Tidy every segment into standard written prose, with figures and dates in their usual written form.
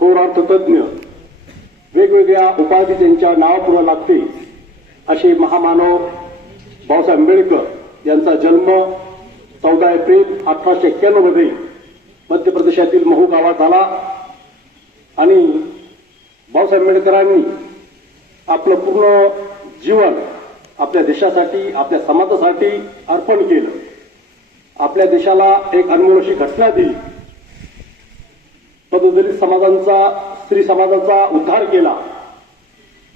थोर अर्थतज्ञ, वेगवेगळ्या उपाधी त्यांच्या नावापुढे लागते असे महामानव बाबासाहेब आंबेडकर यांचा जन्म 14 एप्रिल 1891 मध्ये मध्य प्रदेशातील महू गावात झाला आणि बाबासाहेब आंबेडकरांनी आपलं पूर्ण जीवन आपल्या देशासाठी, आपल्या समाजासाठी अर्पण केलं. आपल्या देशाला एक अनमोल अशी घटना दिली. पददलित समाजांचा, स्त्री समाजाचा उद्धार केला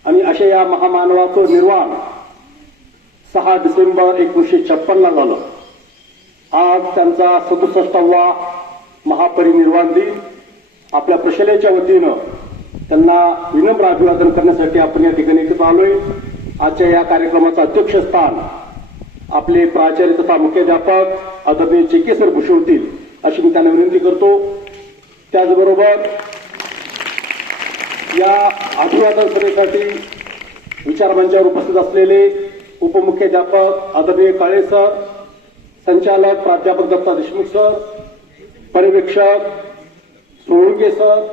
आणि अशा या महामानवाचं निर्वाण 6 डिसेंबर 1956 ला झालं. आज त्यांचा 67वा महापरिनिर्वाण दिन. आपल्या प्रशालेच्या वतीनं त्यांना विनम्र अभिवादन करण्यासाठी आपण या ठिकाणी एकत्र आलोय. आजच्या या कार्यक्रमाचं अध्यक्षस्थान आपले प्राचार्य तथा मुख्याध्यापक आदरणीय चेके सर भूषवतील अशी मी त्यांना विनंती करतो. त्याचबरोबर या अभिवादन सभेसाठी विचारमंचावर उपस्थित असलेले उपमुख्याध्यापक आदरणीय काळे सर, संचालक प्राध्यापक दत्ता देशमुख सर, पर्यवेक्षक सोळंके सर,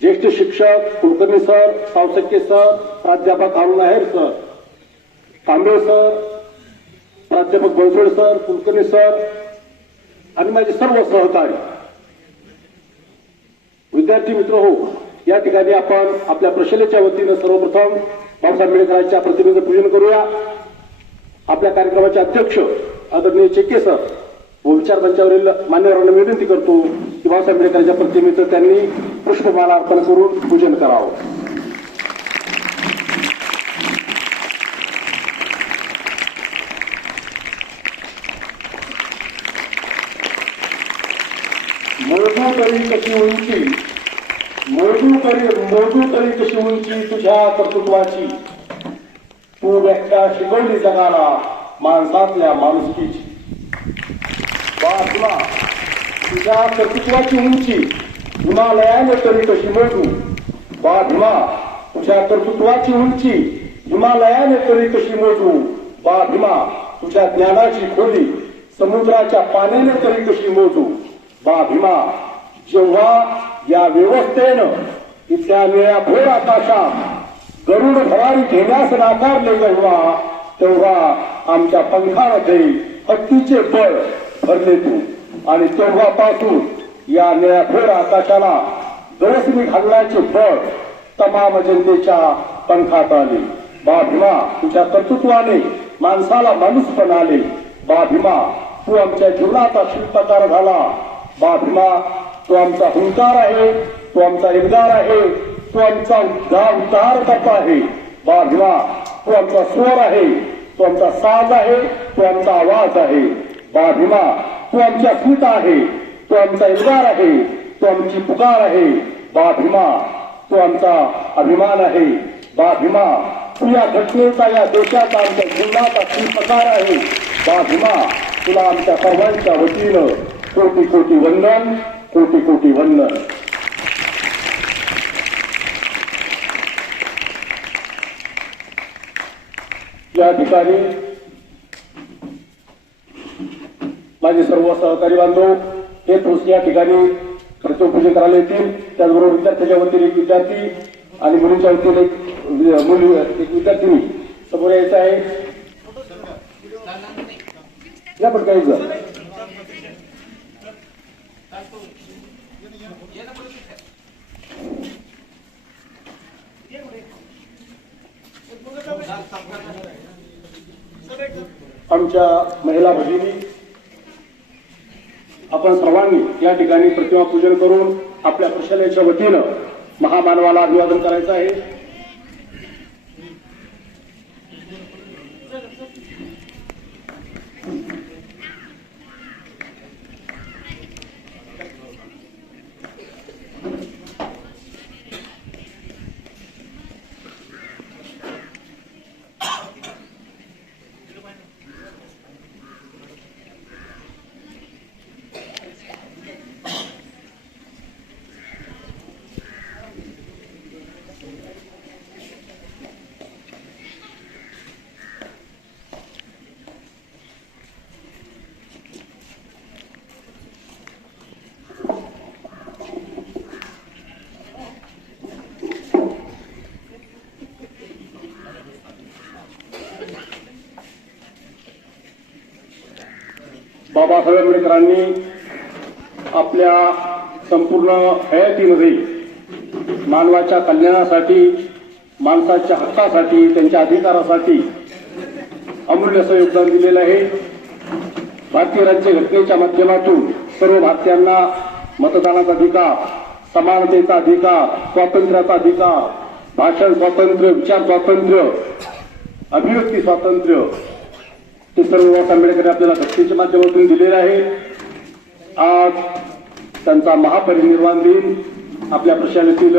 ज्येष्ठ शिक्षक कुलकर्णी सर, सावसक्के सर, प्राध्यापक अरुण आहेर सर, कांबळे सर, प्राध्यापक बनसोडे सर, कुलकर्णी सर आणि माझे सर्व सहकारी विद्यार्थी मित्र हो, या ठिकाणी आपण आपल्या प्रशालेच्या वतीनं सर्वप्रथम बाबासाहेब आंबेडकरांच्या प्रतिमेचं पूजन करूया. आपल्या कार्यक्रमाचे अध्यक्ष आदरणीय चेके सर व विचारमंचावरील मान्यवरांना विनंती करतो की बाबासाहेब आंबेडकरांच्या प्रतिमेचं त्यांनी पुष्पमाला अर्पण करून पूजन करावं. मोजू तरी कशी उंची तुझ्या कर्तृत्वाची, तू व्याख्या शिकवली जगाला माणसातल्या माणुसकीची. तुला तुझ्या कर्तृत्वाची उंची हिमालयाने तरी कशी मोजू. भीमा तुझ्या कर्तृत्वाची उंची हिमालयाने तरी कशी मोजू. भीमा तुझ्या ज्ञानाची खोली समुद्राच्या पाण्याने तरी कशी मोजू. भीमा जेव्हा या व्यवस्थेनं इथल्या निळ्याभोर आकाशात गरुड भरारी घेण्यास नाकारले तेव्हा आमच्या पंखामध्ये हत्तीचे बळ भरले तू आणि तेव्हापासून या निळ्याभोर आकाशाला गरसनी घालण्याचे बळ तमाम जनतेच्या पंखात आले. भीमा तुझ्या कर्तृत्वाने माणसाला माणूस पण आले. भीमा तू आमच्या जीवनाचा शिल्पकार झाला. भीमा तो आमचा हुंकार आहे, तो आमचा इल्गार आहे, तो आमचा उद्धार करता आहे. भीमा तो आमचा स्वर आहे, तो आमचा साज आहे, तो आमचा आवाज आहे. भीमा तो आमची अस्मिता आहे, तो आमचा इल्गार आहे, तो आमची पुकार आहे. भीमा तो आमचा अभिमान आहे. भीमा तू या घटनेचा, या देशाचा, आमच्या जीवनाचा शिल्पकार आहे. भीमा तुला आमच्या सर्वांच्या वतीनं कोटी कोटी वंदन, कोटी कोटी वंदन. या ठिकाणी माझे सर्व सहकारी बांधव हे या ठिकाणी प्रतिपूजन करायला येतील. त्याचबरोबर विद्यार्थ्याच्या वतीने एक विद्यार्थी आणि मुलींच्या वतीने एक विद्यार्थिनी समोर यायचं आहे. या पटकन आमच्या महिला भगिनी आपण सर्वांनी या ठिकाणी प्रतिमा पूजन करून आपल्या प्रशालेच्या वतीनं महामानवाला अभिवादन करायचं आहे. बाबासाहेब आंबेडकरांनी आपल्या संपूर्ण हयातीमध्ये मानवाच्या कल्याणासाठी, माणसाच्या हक्कासाठी, त्यांच्या अधिकारासाठी अमूल्य असं योगदान दिलेलं आहे. भारतीय राज्यघटनेच्या माध्यमातून सर्व भारतीयांना मतदानाचा अधिकार, समानतेचा अधिकार, स्वातंत्र्याचा अधिकार, भाषण स्वातंत्र्य, विचार स्वातंत्र्य, अभिव्यक्ती स्वातंत्र्य ते सर्व बाबासाहेब आंबेडकर आपल्याला घटनेच्या माध्यमातून दिलेले आहे. आज त्यांचा महापरिनिर्वाण दिन आपल्या प्रशालेतील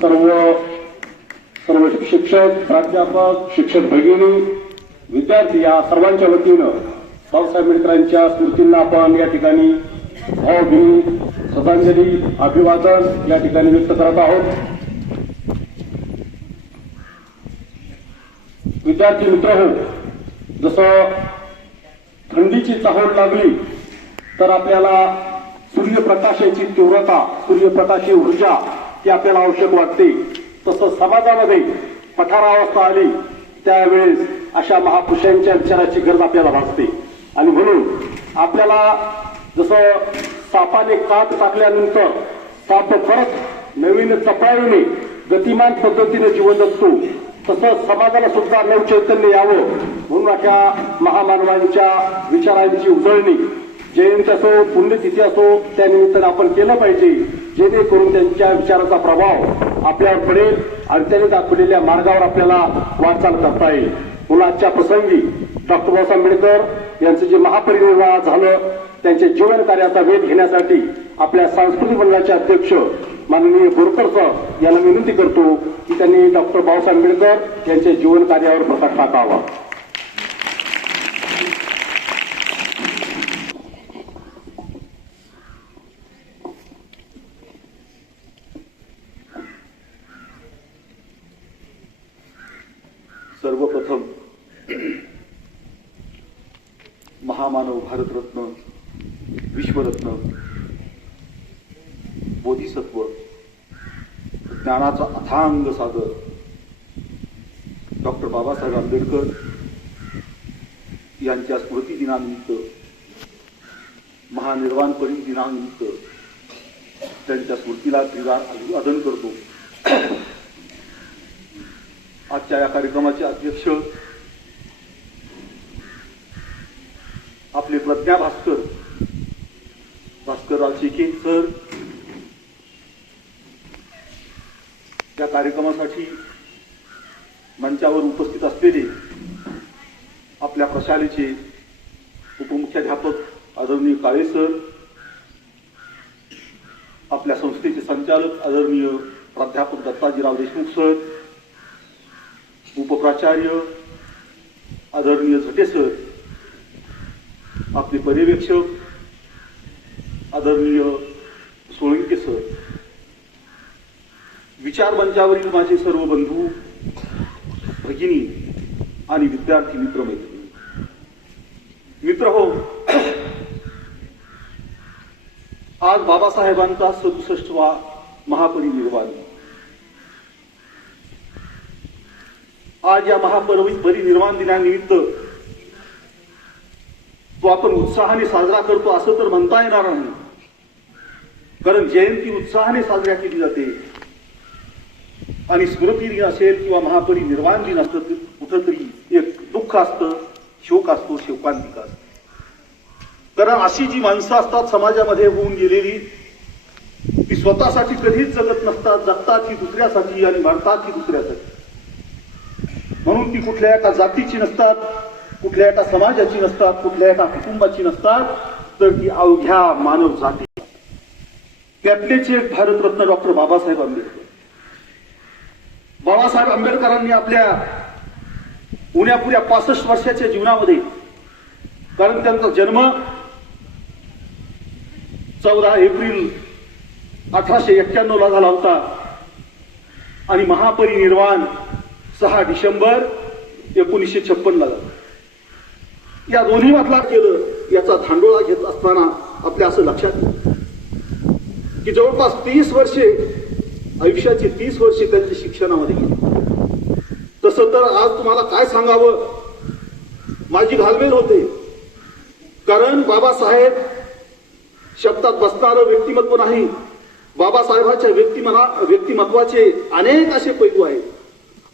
सर्व शिक्षक, प्राध्यापक, शिक्षक भगिनी, विद्यार्थी या सर्वांच्या वतीनं बाबासाहेब आंबेडकरांच्या स्मृतींना आपण या ठिकाणी भावभीनी श्रद्धांजली, अभिवादन या ठिकाणी व्यक्त करत आहोत. विद्यार्थी मित्र हो, जसं थंडीची चाहूल लागली तर आपल्याला सूर्यप्रकाशाची तीव्रता, सूर्यप्रकाशाची ऊर्जा ही आपल्याला आवश्यक वाटते. तसं समाजामध्ये पठारावस्था आली त्यावेळेस अशा महापुरुषांच्या विचाराची गरज आपल्याला भासते. आणि म्हणून आपल्याला जसं सापाने कात टाकल्यानंतर साप परत नवीन चपळाईने गतिमान पद्धतीने जीवन जगतो, तसंच समाजाला सुद्धा नवचैतन्य यावं म्हणून अशा महामानवांच्या विचारांची उजळणी जयंती असो, पुण्यतिथी असो, त्यानिमित्तानं आपण केलं पाहिजे, जेणेकरून त्यांच्या विचाराचा प्रभाव आपल्यावर पडेल आणि त्यांनी दाखवलेल्या मार्गावर आपल्याला वाटचाल करता येईल. म्हणून आजच्या प्रसंगी डॉक्टर बाबासाहेब आंबेडकर यांचं जे महापरिनिर्वाण झालं त्यांच्या जीवन कार्याचा वेध घेण्यासाठी आपल्या सांस्कृतिक मंडळाचे अध्यक्ष माननीय बोरकर सर यांना विनंती करतो की त्यांनी डॉक्टर बाबासाहेब आंबेडकर यांच्या जीवन कार्यावर प्रकाश टाकावा. सर्वप्रथम महामानव, भारतरत्न, विश्वरत्न, बोधिसत्व, ज्ञानाचा अथांग सागर डॉक्टर बाबासाहेब आंबेडकर यांच्या स्मृती दिनानिमित्त, महानिर्वाण दिनानिमित्त त्यांच्या स्मृतीला अभिवादन करतो. आजच्या या कार्यक्रमाचे अध्यक्ष आपले प्रज्ञा भास्करराव शेके सर, या कार्यक्रमासाठी मंचावर उपस्थित असलेले आपल्या प्रशालेचे उपमुख्याध्यापक आदरणीय काळे सर, आपल्या संस्थेचे संचालक आदरणीय प्राध्यापक दत्ताजीराव देशमुख सर, उपप्राचार्य आदरणीय झटे सर, आपले पर्यवेक्षक आदरणीय सोळंके सर, विचार मंचावरील माझे सर्व बंधू भगिनी आणि विद्यार्थी मित्रमैत्रिणी, मित्र हो, आज बाबासाहेबांचा 67वा महापरिनिर्वाण. आज या महापरिनिर्वाण दिनानिमित्त तो आपण उत्साहाने साजरा करतो असं तर म्हणता येणार नाही, कारण जयंती उत्साहाने साजरा केली जाते आणि स्मृती दिन असेल किंवा महापरिनिर्वाण दिन असतं कुठंतरी एक दुःख असतं, शोक असतो, शोकांतिका असतो. कारण अशी जी माणसं असतात समाजामध्ये होऊन गेलेली, ती स्वतःसाठी कधीच जगत नसतात, जगतात ही दुसऱ्यासाठी आणि मरतात ही दुसऱ्यासाठी. म्हणून ती कुठल्या एका जातीची नसतात, कुठल्या एका समाजाची नसतात, कुठल्या एका कुटुंबाची नसतात, तर ती अवघ्या मानव जाती. त्यातलेच एक भारतरत्न डॉक्टर बाबासाहेब आंबेडकर. बाबासाहेब आंबेडकरांनी आपल्या उण्यापुऱ्या 65 वर्षाच्या जीवनामध्ये, कारण त्यांचा जन्म 14 एप्रिल 1891 ला झाला होता आणि महापरिनिर्वाण 6 डिसेंबर 1956 ला झाला. या दोन्ही मधला केलं याचा धांडोळा घेत असताना आपल्या असं लक्षात येतं की जवळपास 30 वर्षे, आयुष्याची 30 वर्षे त्यांच्या शिक्षणामध्ये गेली. तसं तर आज तुम्हाला काय सांगावं, माझी घालमेल होते, कारण बाबासाहेब शब्दात बसणारं व्यक्तिमत्व नाही. बाबासाहेबांच्या व्यक्तिमत्वाचे अनेक असे पैलू आहेत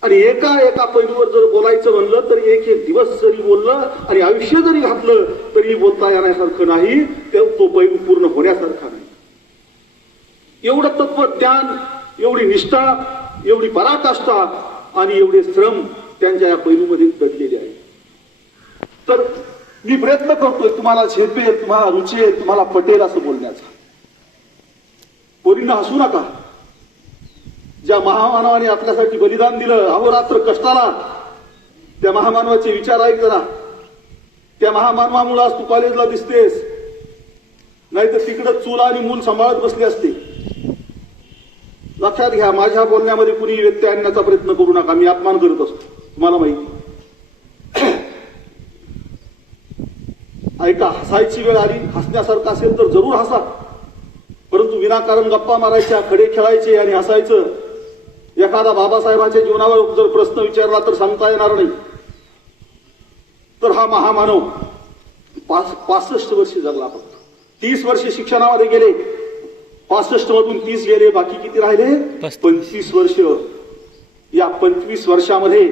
आणि एका पैलूवर जर बोलायचं म्हणलं तर एक दिवस जरी बोललं आणि आयुष्य जरी घातलं तरी बोलता येण्यासारखं नाही, तो पैलू पूर्ण होण्यासारखा नाही. एवढं तत्वज्ञान, एवढी निष्ठा, एवढी पराकाष्ठा आणि एवढे श्रम त्यांच्या या पैलूमध्ये दडलेले आहे. तर मी प्रयत्न करतोय तुम्हाला झेपेल, तुम्हाला रुचेल, तुम्हाला पटेल असं बोलण्याचा. पोरींना हसू नका. ज्या महामानवाने आपल्यासाठी बलिदान दिलं, अहोरात्र कष्टाला, त्या महामानवाचे विचार ऐक जरा. त्या महामानवामुळे आज तू कॉलेजला दिसतेस, नाही तर तिकडं चूल आणि मूल सांभाळत बसले असते. लक्षात घ्या, माझ्या बोलण्यामध्ये कुणी व्यत्यय आणण्याचा प्रयत्न करू नका. मी अपमान करत असतो, तुम्हाला माहिती. ऐका, हसायची वेळ आली, हसण्यासारखं असेल तर जरूर हसा, परंतु विनाकारण गप्पा मारायच्या, खडे खेळायचे आणि हसायचं. एखादा बाबासाहेबांच्या जीवनावर जर प्रश्न विचारला तर सांगता येणार नाही. तर हा महामानव 65 वर्ष जगला. फक्त 30 वर्ष शिक्षणामध्ये गेले, 65 मधून 30 गेले, बाकी किती राहिले? 25 वर्ष. या 25 वर्षामध्ये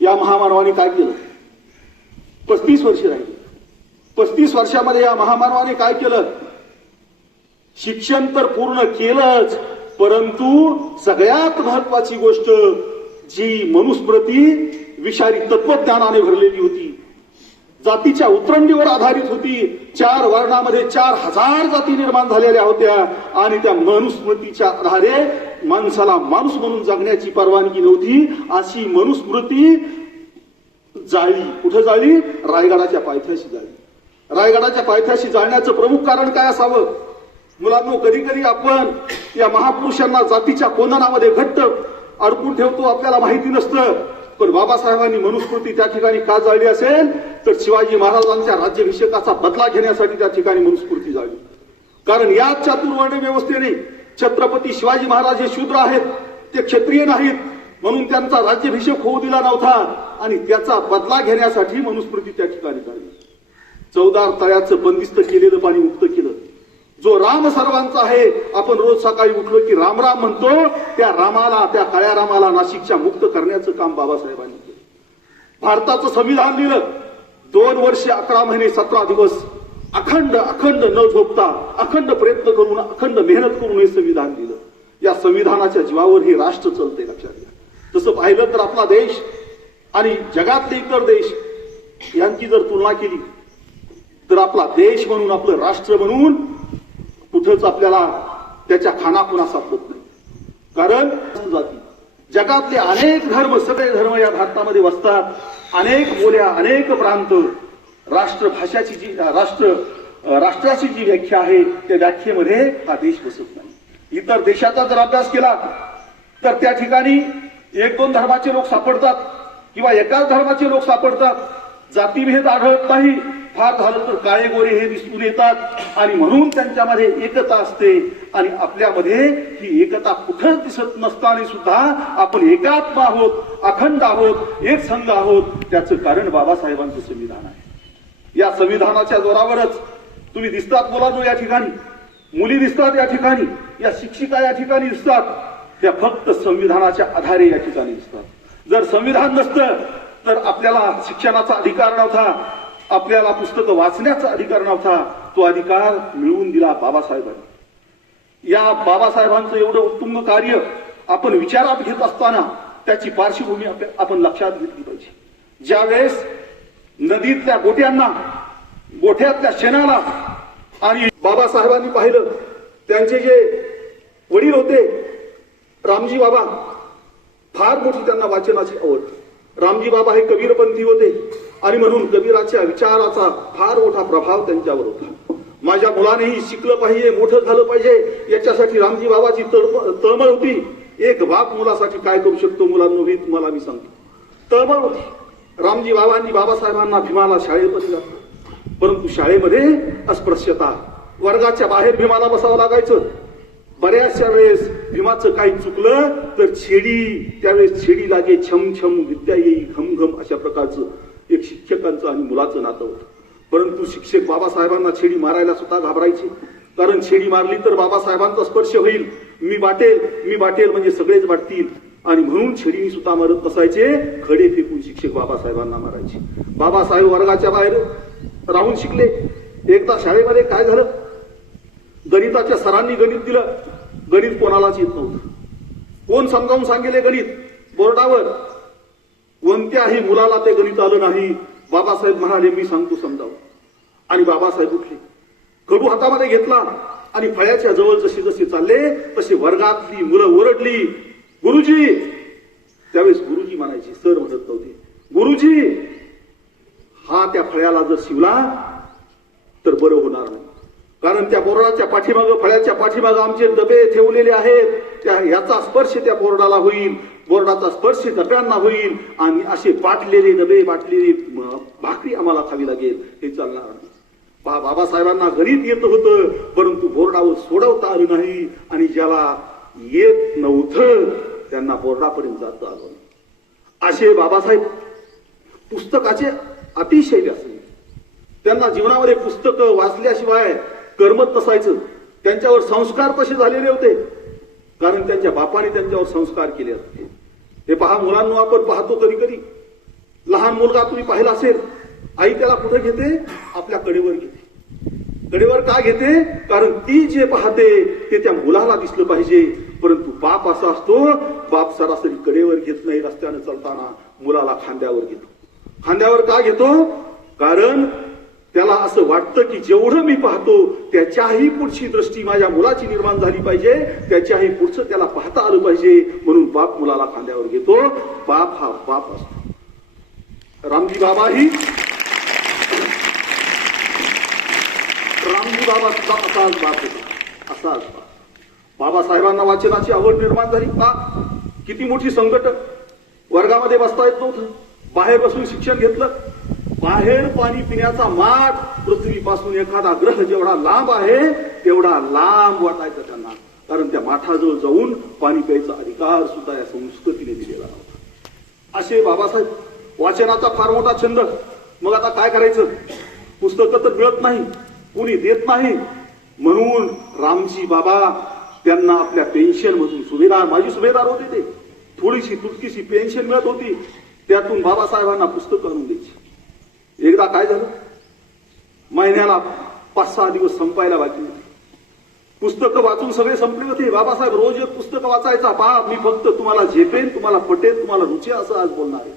या महामानवाने काय केलं? 35 वर्ष राहिले. 35 वर्षामध्ये या महामानवाने काय केलं? शिक्षण तर पूर्ण केलंच, परंतु सगळ्यात महत्वाची गोष्ट जी मनुस्मृती विषारी तत्वज्ञानाने भरलेली होती, जातीच्या उतरंडीवर आधारित होती. 4 वर्णामध्ये 4000 जाती निर्माण झालेल्या होत्या आणि त्या मनुस्मृतीच्या आधारे माणसाला माणूस म्हणून जगण्याची परवानगी नव्हती. अशी मनुस्मृती जाळली. कुठं जाळली? रायगडाच्या पायथ्याशी जाळली. रायगडाच्या पायथ्याशी जाळण्याचं प्रमुख कारण काय असावं? मुलांनो, कधी कधी आपण या महापुरुषांना जातीच्या कोंदणामध्ये घट्ट अडकून ठेवतो, आपल्याला माहिती नसतं. पण बाबासाहेबांनी मनुस्मृती त्या ठिकाणी का जाळली असेल तर शिवाजी महाराजांच्या राज्याभिषेकाचा बदला घेण्यासाठी त्या ठिकाणी मनुस्मृती जाळली. कारण याच चातुर्वर्ण व्यवस्थेने छत्रपती शिवाजी महाराज हे शूद्र आहेत, ते क्षत्रिय नाहीत, म्हणून त्यांचा राज्याभिषेक होऊ दिला नव्हता आणि त्याचा बदला घेण्यासाठी मनुस्मृती त्या ठिकाणी काढली. 14 तळ्याचं बंदिस्त केलेलं पाणी मुक्त केलं. जो राम सर्वांचा आहे, आपण रोज सकाळी उठलो की राम राम म्हणतो, त्या रामाला, त्या काळ्या रामाला नाशिकच्या मुक्त करण्याचं काम बाबासाहेबांनी केलं. भारताचं संविधान दिलं. 2 वर्ष 11 महिने 17 दिवस अखंड न झोपता, अखंड प्रयत्न करून, अखंड मेहनत करून हे संविधान दिलं. या संविधानाच्या जीवावर हे राष्ट्र चालते, लक्षात घ्या. तसं पाहिलं तर आपला देश आणि जगातले इतर देश यांची जर तुलना केली तर आपला देश म्हणून, आपलं राष्ट्र म्हणून कुठंच आपल्याला त्याच्या खानाखुणा सापडत नाही. कारण जाती, जगातले अनेक धर्म, सगळे धर्म या भारतामध्ये वसतात. अनेक बोल्या, अनेक प्रांत. राष्ट्रभाषाची जी राष्ट्राची जी व्याख्या आहे त्या व्याख्येमध्ये हा देश बसत नाही. इतर देशाचा जर अभ्यास केला तर त्या ठिकाणी 1-2 धर्माचे लोक सापडतात किंवा एकाच धर्माचे लोक सापडतात. जातीभेद आढळत नाही. फार झालं तर काळे गोरे हे दिसून येतात आणि म्हणून त्यांच्यामध्ये एकता असते. आणि आपल्यामध्ये ही एकता कुठंच दिसत नसताना सुद्धा आपण एकात्मा आहोत, अखंड आहोत, एक संघ आहोत. त्याचं कारण बाबासाहेबांचं संविधान आहे. या संविधानाच्या जोरावरच तुम्ही दिसतात मुलांनो या ठिकाणी, मुली दिसतात या ठिकाणी, या शिक्षिका या ठिकाणी दिसतात. त्या फक्त संविधानाच्या आधारे या ठिकाणी दिसतात. जर संविधान नसतं तर आपल्याला शिक्षणाचा अधिकार नव्हता, आपल्याला पुस्तकं वाचण्याचा अधिकार नव्हता. तो अधिकार मिळवून दिला बाबासाहेबांनी. या बाबासाहेबांचं एवढं उत्तुंग कार्य आपण विचारात घेत असताना त्याची पार्श्वभूमी आपण लक्षात घेतली पाहिजे. ज्यावेळेस नदीतल्या गोट्यांना, गोठ्यातल्या शेणाला आणि बाबासाहेबांनी पाहिलं, त्यांचे जे वडील होते रामजी बाबा, फार मोठी त्यांना वाचनाची आवड. रामजी बाबा हे कबीरपंथी होते आणि म्हणून कबीराच्या विचाराचा फार मोठा प्रभाव त्यांच्यावर होता. माझ्या मुलानेही शिकलं पाहिजे, मोठं झालं पाहिजे, याच्यासाठी रामजी बाबाची तळमळ होती. एक बाप मुलासाठी काय करू शकतो मुलांनो हे तुम्हाला मी सांगतो. तळमळ होती. रामजी बाबांनी बाबासाहेबांना भीमाला शाळेमध्ये घातलं, परंतु शाळेमध्ये अस्पृश्यता. वर्गाच्या बाहेर भीमाला बसावं लागायचं. बऱ्याचशा वेळेस भीमाचं काही चुकलं तर छेडी, त्यावेळेस छेडी लागे, छम छम विद्या येई, घम घम, अशा प्रकारचं एक शिक्षकांचं आणि मुलाचं नातं होतं. परंतु शिक्षक बाबासाहेबांना छेडी मारायला सुद्धा घाबरायचे, कारण छेडी मारली तर बाबासाहेबांचा स्पर्श होईल, मी वाटेल म्हणजे सगळेच वाटतील, आणि म्हणून छेडीने सुद्धा मारत नसायचे, खडे फेकून शिक्षक बाबासाहेबांना मारायचे. बाबासाहेब वर्गाच्या बाहेर राहून शिकले. एकदा शाळेमध्ये काय झालं, गणिताच्या सरांनी गणित दिलं, गणित कोणालाच येत नव्हतं. कोण समजावून सांगेल गणित बोर्डावर, कोणत्याही मुलाला ते गणित आलं नाही. बाबासाहेब म्हणाले मी सांगतो समजावून, आणि बाबासाहेब उठले, खडू हातामध्ये घेतला आणि फळ्याच्या जवळ जसे जसे चालले तसे वर्गातली मुलं ओरडली, गुरुजी. त्यावेळेस गुरुजी म्हणायचे, सर म्हणत नव्हते, गुरुजी. हा त्या फळ्याला जर शिवला तर बरं होणार नाही, कारण त्या बोर्डाच्या पाठीमागं, फळ्याच्या पाठीमागं आमचे डबे ठेवलेले आहेत, याचा स्पर्श त्या बोर्डाला होईल, बोर्डाचा स्पर्श डब्यांना होईल, आणि असे बाटलेले डबे, बाटलेली भाकरी आम्हाला खावी लागेल, हे चालणार नाही. बाबासाहेबांना गणित येत होतं, परंतु बोर्डावर सोडवता आलं नाही, आणि ज्याला येत नव्हतं त्यांना बोर्डापर्यंत जाता आलं नाही. असे बाबासाहेब पुस्तकाचे अतिशय व्यासनी. त्यांना जीवनामध्ये पुस्तकं वाचल्याशिवाय करमत नसायचं. त्यांच्यावर संस्कार तसे झालेले होते, कारण त्यांच्या बापाने त्यांच्यावर संस्कार केले असते. हे पहा मुलांना, आपण पाहतो कधी कधी लहान मुलगा तुम्ही पाहिला असेल, आई त्याला कुठे घेते, आपल्या कडेवर घेते. कडेवर का घेते, कारण ती जे पाहते ते त्या मुलाला दिसलं पाहिजे. परंतु बाप असा असतो, बाप सरासरी कडेवर घेत नाही, रस्त्याने चालताना मुलाला खांद्यावर घेतो. खांद्यावर का घेतो, कारण त्याला असं वाटतं की जेवढं मी पाहतो त्याच्याही पुढची दृष्टी माझ्या मुलाची निर्माण झाली पाहिजे, त्याच्याही पुढचं त्याला पाहता आलं पाहिजे, म्हणून बाप मुलाला खांद्यावर घेतो. बाप हा बाप असतो. रामजी बाबा सुद्धा असाच बाप होता, असाच बाप. बाबासाहेबांना वाचनाची आवड निर्माण झाली. किती मोठी संकट, वर्गामध्ये बसता येत नव्हतं, बाहेर बसून शिक्षण घेतलं. बाहेर पाणी पिण्याचा माठ पृथ्वीपासून एखादा ग्रह जेवढा लांब आहे तेवढा लांब वाटायचा त्यांना, कारण त्या माठाजवळ जाऊन पाणी प्यायचा अधिकार सुद्धा या संस्कृतीने दिलेला होता. असे बाबासाहेब, वाचनाचा फार मोठा छंद. मग आता काय करायचं, पुस्तकं तर मिळत नाही, कोणी देत नाही, म्हणून रामजी बाबा त्यांना आपल्या पेन्शन मधून, सुभेदार, माजी सुभेदार होते ते, थोडीशी तुटकीशी पेन्शन मिळत होती, त्यातून बाबासाहेबांना पुस्तकं आणून द्यायची. एकदा काय झालं, महिन्याला 5-6 दिवस संपायला बाकी होते, पुस्तकं वाचून सगळे संपले होते. बाबासाहेब रोज एक पुस्तक वाचायचा. मी फक्त तुम्हाला झेपेन, तुम्हाला पटेल, तुम्हाला रुचे असं आज बोलणार आहे,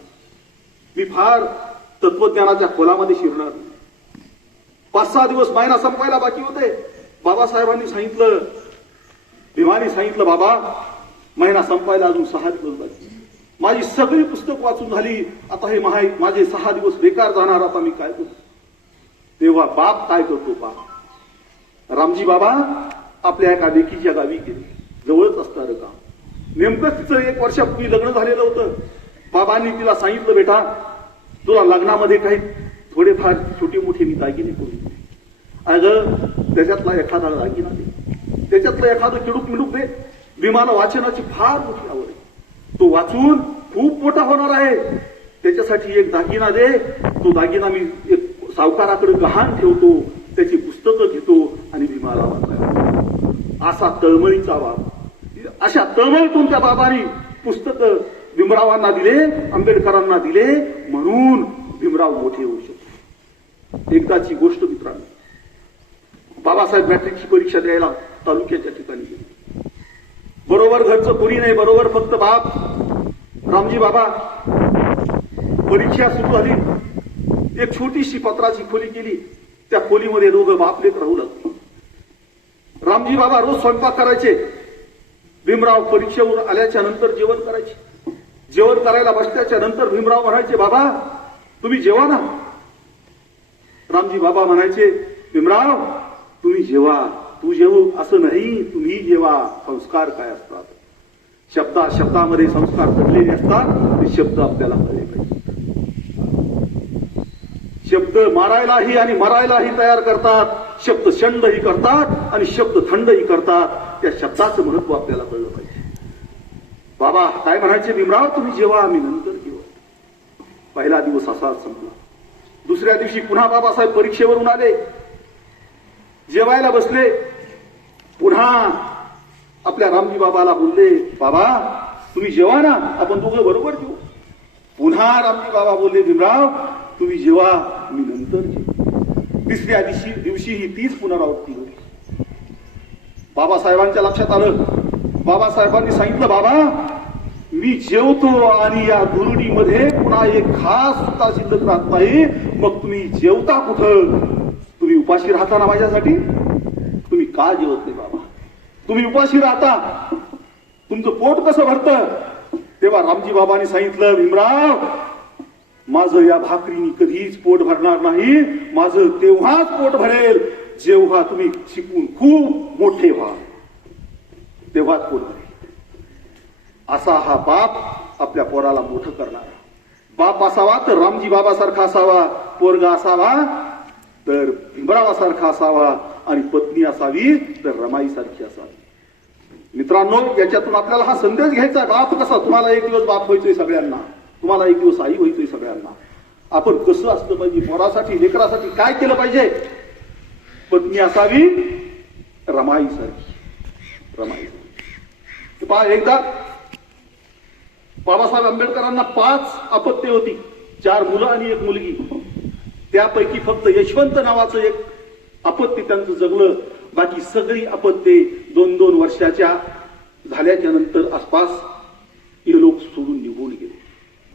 मी फार तत्वज्ञानाच्या खोलामध्ये शिरणार नाही. 5-6 दिवस महिना संपायला बाकी होते. बाबासाहेबांनी सांगितलं, भीमानी सांगितलं, बाबा महिना संपायला अजून 6 दिवस बाकी, माझी सगळी पुस्तक वाचून झाली, आता हे माझे 6 दिवस बेकार जाणार, आता मी काय करू. तेव्हा बाप काय करतो, बाप रामजी बाबा आपल्या एका लेकीच्या गावी गेले, जवळच असणार का. नेमकं तिचं 1 वर्षापूर्वी लग्न झालेलं होतं. बाबांनी तिला सांगितलं, बेटा तुला लग्नामध्ये काही थोडेफार छोटे मोठे मी दागिने करून दे, अगं त्याच्यातला एखादा दागिना दे, त्याच्यातलं एखादं किडूक मिडूक दे. विमाला वाचनाची फार मोठी आवड आहे, तो वाचून खूप मोठा होणार आहे, त्याच्यासाठी एक दागिना दे. तो दागिना मी एक सावकाराकडे गहाण ठेवतो, त्याची पुस्तकं घेतो आणि भीमाला वाचायला. असा तळमळीचा बाप. अशा तळमळीतून त्या बाबांनी पुस्तकं भीमरावांना दिले, आंबेडकरांना दिले, म्हणून भीमराव मोठे होऊ शकतो. एकदाची गोष्ट मित्रांनो, बाबासाहेब मॅट्रिकची परीक्षा द्यायला तालुक्याच्या ठिकाणी गेले. बरोबर घरचं कोणी नाही, बरोबर फक्त बाप. रामजी बाबा, परीक्षा सुरू झाली, एक छोटीशी पत्राची खोली केली, त्या खोलीमध्ये दोघं बापलेक राहू लागले. रामजी बाबा रोज स्वयंपाक करायचे, भीमराव परीक्षेवर आल्याच्या नंतर जेवण करायचे. जेवण करायला बसल्याच्या नंतर भीमराव म्हणायचे, बाबा तुम्ही जेवा ना. रामजी बाबा म्हणायचे, भीमराव तुम्ही जेवा, तू जेवू असं नाही, तुम्ही जेवा. संस्कार काय असतात, शब्दामध्ये संस्कार दडलेले असतात, ते शब्द आपल्याला कळले पाहिजे. शब्द मारायलाही आणि मरायलाही तयार करतात, शब्द शंडही करतात आणि शब्द थंडही करतात. त्या शब्दाचं महत्व आपल्याला कळलं पाहिजे. बाबा काय म्हणायचे, भीमराव तुम्ही जेव्हा, आम्ही नंतर जेव्हा. पहिला दिवस असाच संपला. दुसऱ्या दिवशी पुन्हा बाबासाहेब परीक्षेवरून आले, जेवायला बसले. पुन्हा आपल्या रामजी बाबाला बोलले, बाबा तुम्ही जेवा ना, आपण दोघं बरोबर जेवू. पुन्हा रामजी बाबा बोलले, भीमराव तुम्ही जेवा, मी नंतर जेवू. तिसऱ्या दिवशी ही तीच पुनरावृत्ती होती. बाबासाहेबांच्या लक्षात आलं. बाबासाहेबांनी सांगितलं, बाबा मी जेवतो आणि या दुरुडीमध्ये पुन्हा एक खास सुद्धा शिल्लक राहत नाही, मग तुम्ही जेवता कुठं? तुम्ही उपाशी राहता ना माझ्यासाठी? तुम्ही का जेवत नाही बाबा? तुम्ही उपाशी राहता, तुमचं पोट कसं भरतं? तेव्हा रामजी बाबांनी सांगितलं, भीमराव माझं या भाकरीनी कधीच पोट भरणार नाही. माझं तेव्हाच पोट भरेल जेव्हा तुम्ही शिकून खूप मोठे व्हा, तेव्हाच पोट भरेल. असा हा बाप आपल्या पोराला मोठं करणारा. बाप असावा तर रामजी बाबासारखा असावा, पोरगा असावा तर भीमरावासारखा असावा, आणि पत्नी असावी तर रमाईसारखी असावी. मित्रांनो, याच्यातून आपल्याला हा संदेश घ्यायचा. बाप कसा? तुम्हाला एक दिवस बाप व्हायचोय सगळ्यांना, तुम्हाला एक दिवस आई व्हायचोय सगळ्यांना. आपण कसं असलं पाहिजे? पोरासाठी, लेकरासाठी काय केलं पाहिजे? पत्नी असावी रमाईसारखी, रमाईसारखी. पहा, एकदा बाबासाहेब आंबेडकरांना 5 अपत्ये होती, 4 मुलं आणि 1 मुलगी. त्यापैकी फक्त यशवंत नावाचं एक अपत्य त्यांचं जगलं. बाकी सगळी अपत्ये 2-2 वर्षाच्या झाल्याच्या नंतर आसपास हे लोक सोडून निघून गेले.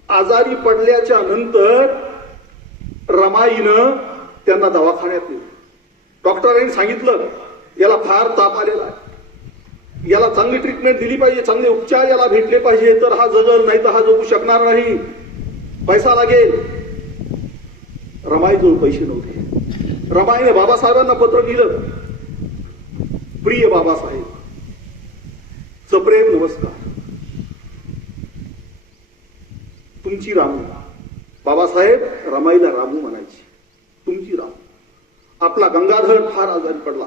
आजारी पडल्याच्या नंतर रमाईनं त्यांना दवाखान्यात नेलं. डॉक्टरांनी सांगितलं, याला फार ताप आलेला आहे, याला चांगली ट्रीटमेंट दिली पाहिजे, चांगले उपचार याला भेटले पाहिजे, तर हा जगल, नाही तर हा जगू शकणार नाही, पैसा लागेल. रमाईजवळ पैसे नव्हते. रमाईने बाबासाहेबांना पत्र लिहिलं, प्रिय बाबासाहेब, सप्रेम नमस्कार, तुमची रामू. बाबासाहेब रमाईला रामू म्हणायची. तुमची रामू. आपला गंगाधर फार आजारी पडला,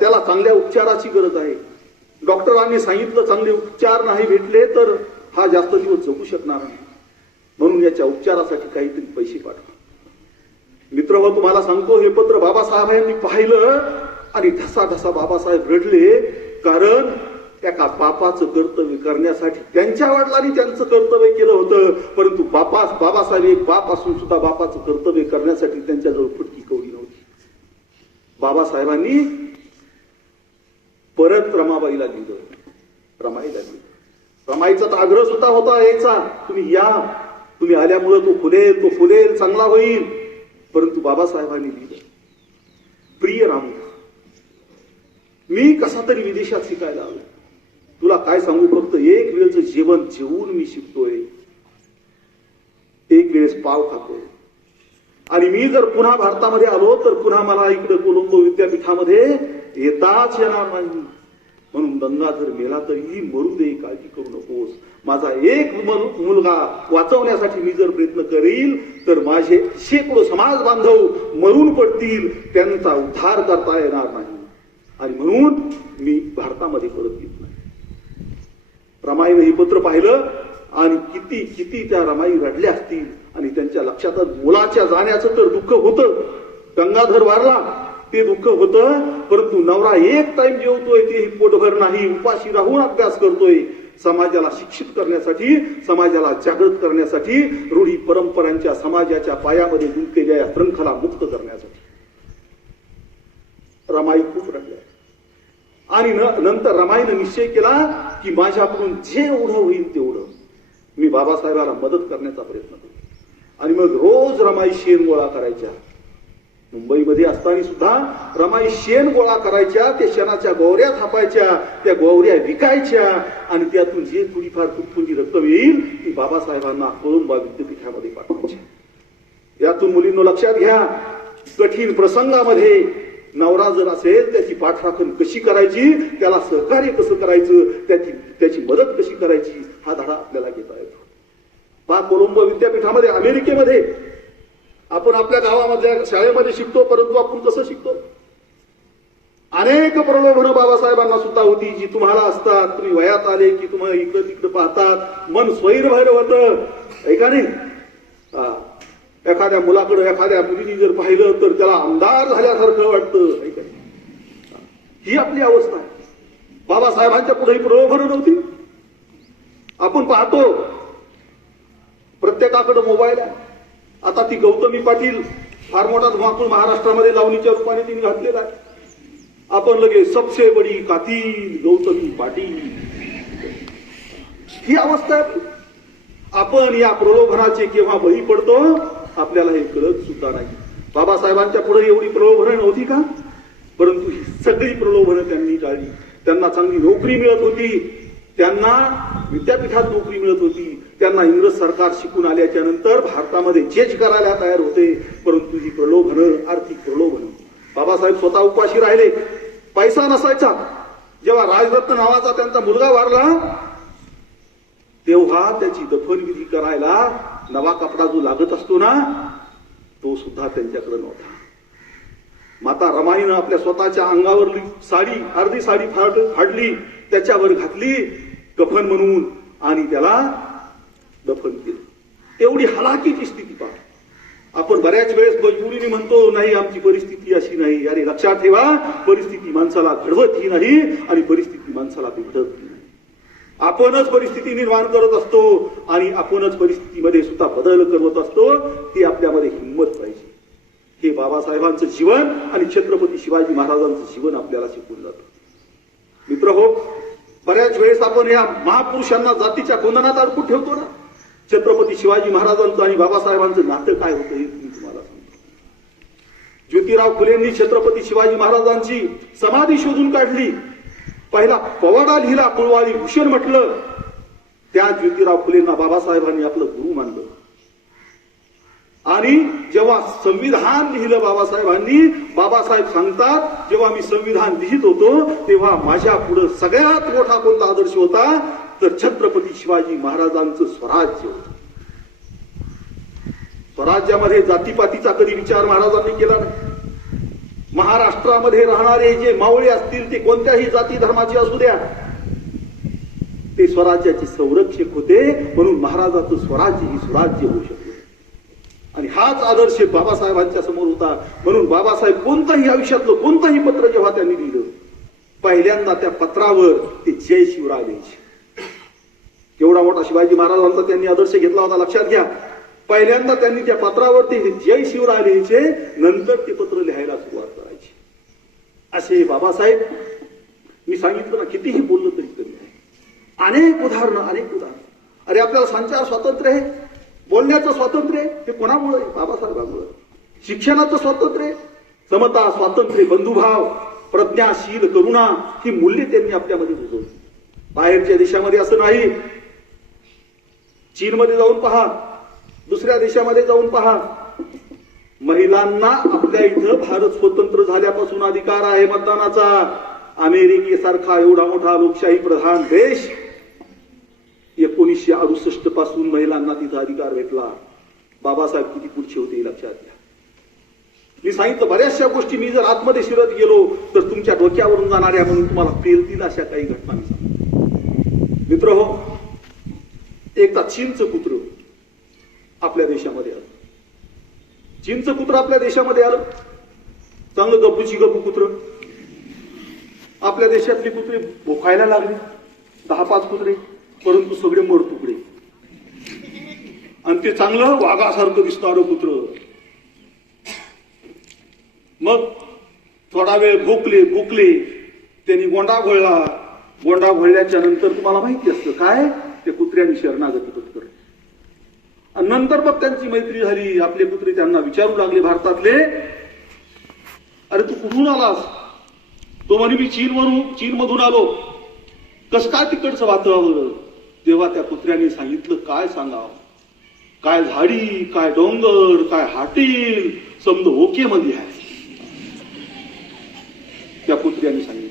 त्याला चांगल्या उपचाराची गरज आहे. डॉक्टरांनी सांगितलं चांगले उपचार नाही भेटले तर हा जास्त दिवस जगू शकणार नाही, म्हणून याच्या उपचारासाठी काहीतरी पैसे पाठवा. मित्र, तुम्हाला सांगतो, हे पत्र बाबासाहेबांनी पाहिलं आणि ढसा बाबासाहेब रडले. कारण एका बापाचं कर्तव्य करण्यासाठी त्यांच्या वडिलांनी त्यांचं कर्तव्य केलं होतं, परंतु बाबासाहेब एक बाप असून सुद्धा बापाचं कर्तव्य करण्यासाठी त्यांच्याजवळ फुटकी कवडी नव्हती. बाबासाहेबांनी परत रमाबाईला लिहिलं, रमाईला लिहिलं. रमाईचा तर आग्रह सुद्धा होता यायचा, तुम्ही या, तुम्ही आल्यामुळे तो फुलेल, चांगला होईल. परंतु बाबासाहेबांनी लिहिलं, प्रिय रामू, मी कसा तरी विदेशात शिकायला आलो. तुला काय सांगू, फक्त एक वेळचं जेवण जेवून मी शिकतोय, एक वेळेस पाव खातोय. आणि मी जर पुन्हा भारतामध्ये आलो तर पुन्हा मला इकडे कोलंबो विद्यापीठामध्ये येताच येणार नाही. म्हणून गंगाधर मेला तरीही मरू दे, काळजी करू नकोस. माझा एक मुलगा वाचवण्यासाठी मी जर प्रयत्न करील तर माझे शेकडो समाज बांधव मरून पडतील, त्यांचा उद्धार करता येणार नाही, आणि म्हणून मी भारतामध्ये परत येत नाही. रमाईने हे पत्र पाहिलं आणि किती त्या रमाई रडल्या असतील. आणि त्यांच्या लक्षात मुलाच्या जाण्याचं तर दुःख होतं, गंगाधर वारला ते दुःख होतं, परंतु नवरा एक टाइम जेवतोय तेही पोटभर नाही, उपाशी राहून अभ्यास करतोय. समाजाला शिक्षित करण्यासाठी, समाजाला जागृत करण्यासाठी, रूढी परंपरांच्या समाजाच्या पायामध्ये गुंतलेल्या या शृंखला मुक्त करण्यासाठी. रमाई खूप रडल्या. आणि नंतर रमाईनं निश्चय केला की माझ्याकडून जे एवढं होईल तेवढं मी बाबासाहेबांना मदत करण्याचा प्रयत्न करतो. आणि मग रोज रमाई शेण गोळा करायच्या. मुंबईमध्ये असताना सुद्धा रमाई शेण गोळा करायच्या, त्या शेणाच्या गोवऱ्या थापायच्या, त्या गोवऱ्या विकायच्या, आणि त्यातून जे थोडीफार तुटपुंजी रक्कम येईल ती बाबासाहेबांना कोलंबो विद्यापीठामध्ये पाठवायची. यातून मुलींनो लक्षात घ्या, कठीण प्रसंगामध्ये नवरा जर असेल त्याची पाठराखण कशी करायची, त्याला सहकार्य कसं करायचं, त्याची मदत कशी करायची, हा धडा आपल्याला घेता येतो. पहा, कोलंबो विद्यापीठामध्ये अमेरिकेमध्ये आपण आपल्या गावामधल्या शाळेमध्ये शिकतो, परंतु आपण कसं शिकतो? अनेक प्रलोभनं बाबासाहेबांना सुद्धा होती, जी तुम्हाला असतात. तुम्ही वयात आले की तुम्हाला इकडं तिकडं पाहतात, मन स्वैरभैर होतं, ऐका नाही. एखाद्या मुलाकडे एखाद्या मुलीने जर पाहिलं तर त्याला आमदार झाल्यासारखं वाटतं. नाही का? ही आपली अवस्था आहे. बाबासाहेबांच्या पुढे प्रलोभनं नव्हती. आपण पाहतो प्रत्येकाकडे मोबाईल आहे. आता ती गौतमी पाटील फार मोठा धुमाकूळ महाराष्ट्रामध्ये लावणीच्या रूपाने तिने घातलेला आहे. आपण लगेच सबसे बडी कातील गौतमी पाटील, ही अवस्था आहे. आपण या प्रलोभनाचे केव्हा बळी पडतो आपल्याला हे कळत सुद्धा नाही. बाबासाहेबांच्या पुढे एवढी प्रलोभनं नव्हती का? परंतु ही सगळी प्रलोभनं त्यांनी टाळली. त्यांना चांगली नोकरी मिळत होती, त्यांना विद्यापीठात नोकरी मिळत होती, त्यांना इंग्रज सरकार शिकून आल्याच्या नंतर भारतामध्ये जेज करायला तयार होते. परंतु ही प्रलोभनं, आर्थिक प्रलोभनं. बाबासाहेब स्वतः उपाशी राहिले. पैसा नसायचा. जेव्हा राजरत्न नावाचा त्यांचा मुलगा वारला तेव्हा त्याची दफनविधी करायला नवा कपडा जो लागत असतो ना, तो सुद्धा त्यांच्याकडे नव्हता. माता रमाईनं आपल्या स्वतःच्या अंगावरली साडी, अर्धी साडी फाडली, त्याच्यावर घातली कफन म्हणून आणि त्याला दफन केलं. एवढी हलाखीची स्थिती पहा. आपण बऱ्याच वेळेस मजबुरीने म्हणतो नाही आमची परिस्थिती अशी नाही. अरे लक्षात ठेवा, परिस्थिती माणसाला घडवत ही नाही आणि परिस्थिती माणसाला बिघडत नाही. आपणच परिस्थिती निर्माण करत असतो आणि आपणच परिस्थितीमध्ये सुद्धा बदल करत असतो. ती आपल्यामध्ये हिंमत पाहिजे. हे बाबासाहेबांचं जीवन आणि छत्रपती शिवाजी महाराजांचं जीवन आपल्याला शिकवून जातं. मित्र हो, बऱ्याच वेळेस आपण या महापुरुषांना जातीच्या बंधनात अडकून ठेवतो ना. छत्रपती शिवाजी महाराजांचं आणि बाबासाहेबांचं नातं काय होतं हे मी तुम्हाला सांगतो. ज्योतिराव फुलेंनी छत्रपती शिवाजी महाराजांची समाधी शोधून काढली. पहिला पवाडा लिहिला, कुळवाडी भूषण म्हटलं. त्या ज्योतिराव फुलेंना बाबासाहेबांनी आपलं गुरु मानलं. आणि जेव्हा संविधान लिहिलं बाबासाहेबांनी, बाबासाहेब सांगतात जेव्हा मी संविधान लिहित होतो तेव्हा माझ्या पुढे सगळ्यात मोठा कोणता आदर्श होता तर छत्रपती शिवाजी महाराजांचं स्वराज्य होतं. स्वराज्यामध्ये जातीपातीचा कधी विचार महाराजांनी केला नाही. महाराष्ट्रामध्ये राहणारे जे मावळे असतील ते कोणत्याही जाती धर्माचे असू द्या, ते स्वराज्याचे संरक्षक होते. म्हणून महाराजाचं स्वराज्य ही स्वराज्य होऊ शकते. आणि हाच आदर्श बाबासाहेबांच्या समोर होता. म्हणून बाबासाहेब कोणतंही आयुष्यातलं कोणतंही पत्र जेव्हा त्यांनी लिहिलं, पहिल्यांदा त्या पत्रावर ते जय शिवराय लिहायचे. केवढा मोठा शिवाजी महाराजांचा त्यांनी आदर्श घेतला होता लक्षात घ्या. पहिल्यांदा त्यांनी त्या पत्रावर ते जय शिवराय लिहायचे, नंतर ते पत्र लिहायला सुरुवात करायची. असे बाबासाहेब, मी सांगितलं ना कितीही बोललं तरी कमी आहे. अनेक उदाहरणं. अरे आपल्याला संचार स्वातंत्र्य आहे, बोलण्याचं स्वातंत्र्य आहे, हे कोणामुळे? बाबासाहेबांमुळे. शिक्षणाचं स्वातंत्र्य, समता, स्वातंत्र्य, बंधुभाव, प्रज्ञाशील करुणा, ही मूल्ये त्यांनी आपल्यामध्ये रुजवली. बाहेरच्या देशामध्ये असं नाही. चीनमध्ये जाऊन पहा, दुसऱ्या देशामध्ये जाऊन पहा, महिलांना आपल्या इथं भारत स्वतंत्र झाल्यापासून अधिकार आहे मतदानाचा. अमेरिकेसारखा एवढा मोठा लोकशाही प्रधान देश 1968 पासून महिलांना तिथं अधिकार भेटला. बाबासाहेब किती पुढचे होते लक्षात घ्या. मी सांगितलं बऱ्याचशा गोष्टी मी जर आतमध्ये शिरत गेलो तर तुमच्या डोक्यावरून जाणाऱ्या म्हणून तुम्हाला पेलतील अशा काही घटना मी सांगतो. मित्र हो, एकदा चीनचं कुत्र आपल्या देशामध्ये आलं. चीनचं कुत्र आपल्या देशामध्ये आलं. चांगलं गप्पूची गप्पू कुत्र. आपल्या देशातली कुत्रे भोकायला लागली, 10-5 कुत्रे, परंतु सगळे मरतुकडे. आणि ते चांगलं वाघासारखं दिसणारं कुत्र. मग थोडा वेळ भोकले, त्यांनी गोंडा घोळला. गोंडा घोळल्याच्या नंतर तुम्हाला माहिती असतं काय, ते कुत्र्यांनी शरणागती पत्करली. आणि नंतर मग त्यांची मैत्री झाली. आपले कुत्रे त्यांना विचारू लागले भारतातले, अरे तू कुठून आलास? तो म्हणे मी चीनमधून आलो. कसं काय तिकडचं वातावरण? तेव्हा त्या कुत्र्याने सांगितलं, काय सांगावं, काय झाडी, काय डोंगर, काय हाटील, समज ओके मध्ये आहे. त्या कुत्र्याने सांगितलं,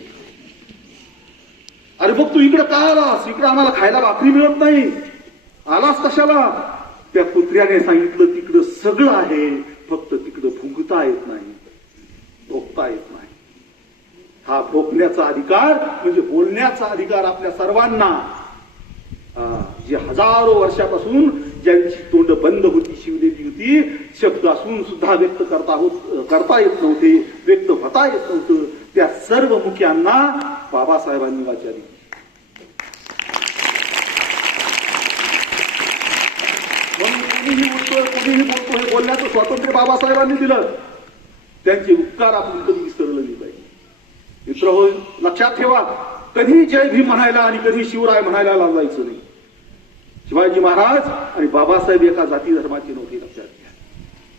अरे बघ तू इकडे काय आलास? इकडे आम्हाला खायला भाकरी मिळत नाही, आलास कशाला? त्या कुत्र्याने सांगितलं, तिकडं सगळं आहे, फक्त तिकडं फुंकता येत नाही, भोगता येत नाही. हा भोगण्याचा अधिकार म्हणजे बोलण्याचा अधिकार आपल्या सर्वांना, जे हजारो वर्षापासून ज्यांची तोंड बंद होती, शिवलेली होती, शब्द असून सुद्धा व्यक्त करता येत नव्हते, व्यक्त होता येत नव्हतं, त्या सर्व मुख्यांना बाबासाहेबांनी वाचा दिली. म्हणून कुणीही बोलतो हे बोलण्याचं स्वातंत्र्य बाबासाहेबांनी दिलं. त्यांचे उपकार आपण कधी विसरलं नाही पाहिजे. मित्र हो, लक्षात ठेवा, कधी जय भीम म्हणायला आणि कधी शिवराय म्हणायला लाजायचं नाही. शिवाजी महाराज आणि बाबासाहेब एका जाती धर्माचे नव्हते, लक्षात घ्या.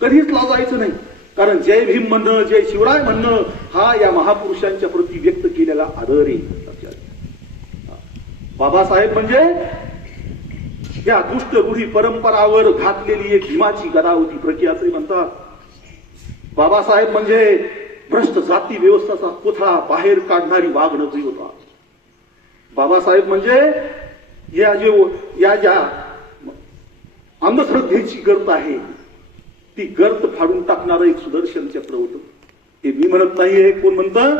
कधीच लाजायचं नाही. कारण जय भीम म्हणणं, जय शिवराय म्हणणं हा या महापुरुषांच्या प्रती व्यक्त केलेला आदर आहे, लक्षात घ्या. बाबासाहेब म्हणजे या दुष्ट रूढी परंपरावर घातलेली एक भीमाची गदा होती, प्रख्यात म्हणतात. बाबासाहेब म्हणजे भ्रष्ट जाती व्यवस्थेचा कोथळा बाहेर काढणारी वाघनगरी होता. बाबासाहेब म्हणजे या ज्या अंधश्रद्धेची गर्त आहे ती गर्त फाडून टाकणारं एक सुदर्शन चक्र होतं. हे मी म्हणत नाही, कोण म्हणतं?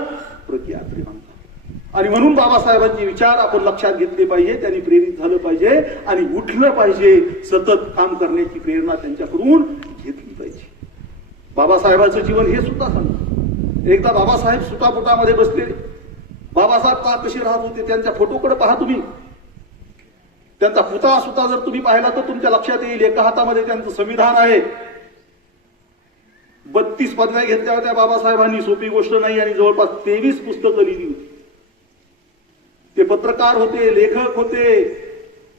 प्रख्यात म्हणतात. आणि म्हणून बाबासाहेबांचे विचार आपण लक्षात घेतले पाहिजे, त्यांनी प्रेरित झालं पाहिजे आणि उठलं पाहिजे. सतत काम करण्याची प्रेरणा त्यांच्याकडून घेतली पाहिजे. बाबासाहेबांचं जीवन हे सुद्धा सांगतं. एकदा बाबासाहेब सुटापुटामध्ये बसले. बाबासाहेब का कसे राहत होते त्यांच्या फोटोकडे पहा तुम्ही. त्यांचा पुतळा सुद्धा जर तुम्ही पाहिला तर तुमच्या लक्षात येईल. एका हातामध्ये त्यांचं संविधान आहे. 32 पदव्या घेतल्या होत्या बाबासाहेबांनी, सोपी गोष्ट नाही. आणि जवळपास 23 पुस्तकं लिहिली होती. ते पत्रकार होते, लेखक होते,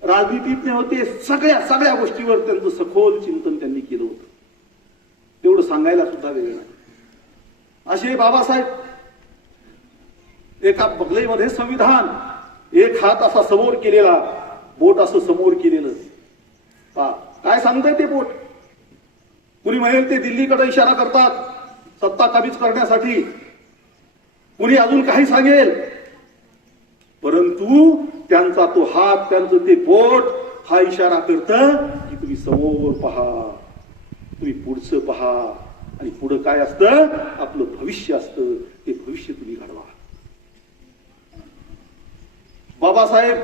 राजनीतिज्ञ होते. सगळ्या गोष्टीवर त्यांचं सखोल चिंतन त्यांनी केलं होतं. तेवढं सांगायला सुद्धा वेळ नाही. असे बाबासाहेब, एका बगलेमध्ये संविधान, एक हात असा समोर केलेला, बोट असं समोर केलेलं. काय सांगतंय ते बोट? कुणी म्हणेल ते दिल्लीकडे इशारा करतात सत्ता काबीज करण्यासाठी, कुणी अजून काही सांगेल, परंतु त्यांचा तो हात, त्यांचं ते बोट हा इशारा करतं की तुम्ही समोर पहा, तुम्ही पुढचं पहा. आणि पुढं काय असतं? आपलं भविष्य असतं. ते भविष्य तुम्ही घडवा. बाबासाहेब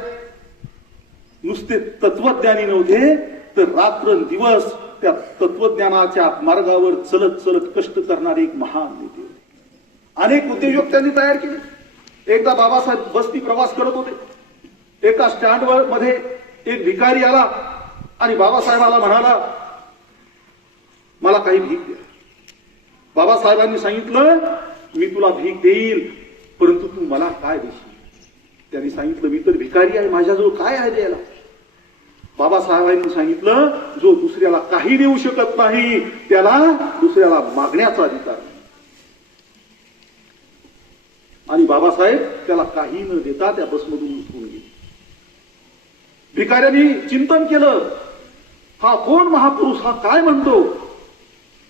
नुसते तत्वज्ञानी नव्हते, तर रात्रंदिवस त्या तत्वज्ञानाच्या मार्गावर चलत चलत कष्ट करणारे एक महान नेते होते. अनेक उद्योजक त्यांनी तयार केले. एकदा बाबासाहेब बसती प्रवास करत होते. एका स्टँडवर मध्ये एक भिकारी आला आणि बाबासाहेबाला म्हणाला, मला काही भीक द्या. बाबासाहेबांनी सांगितलं, मी तुला भीक देईल, परंतु तू मला काय देशील? त्यांनी सांगितलं, मी तर भिकारी आहे, माझ्याजवळ काय आहे द्यायला? बाबासाहेबांनी सांगितलं, जो दुसऱ्याला काही देऊ शकत नाही त्याला दुसऱ्याला मागण्याचा अधिकार नाही. आणि बाबासाहेब त्याला काही न देता त्या बसमधून उतरून गेले. भिकाऱ्यांनी चिंतन केलं, हा कोण महापुरुष, हा काय म्हणतो?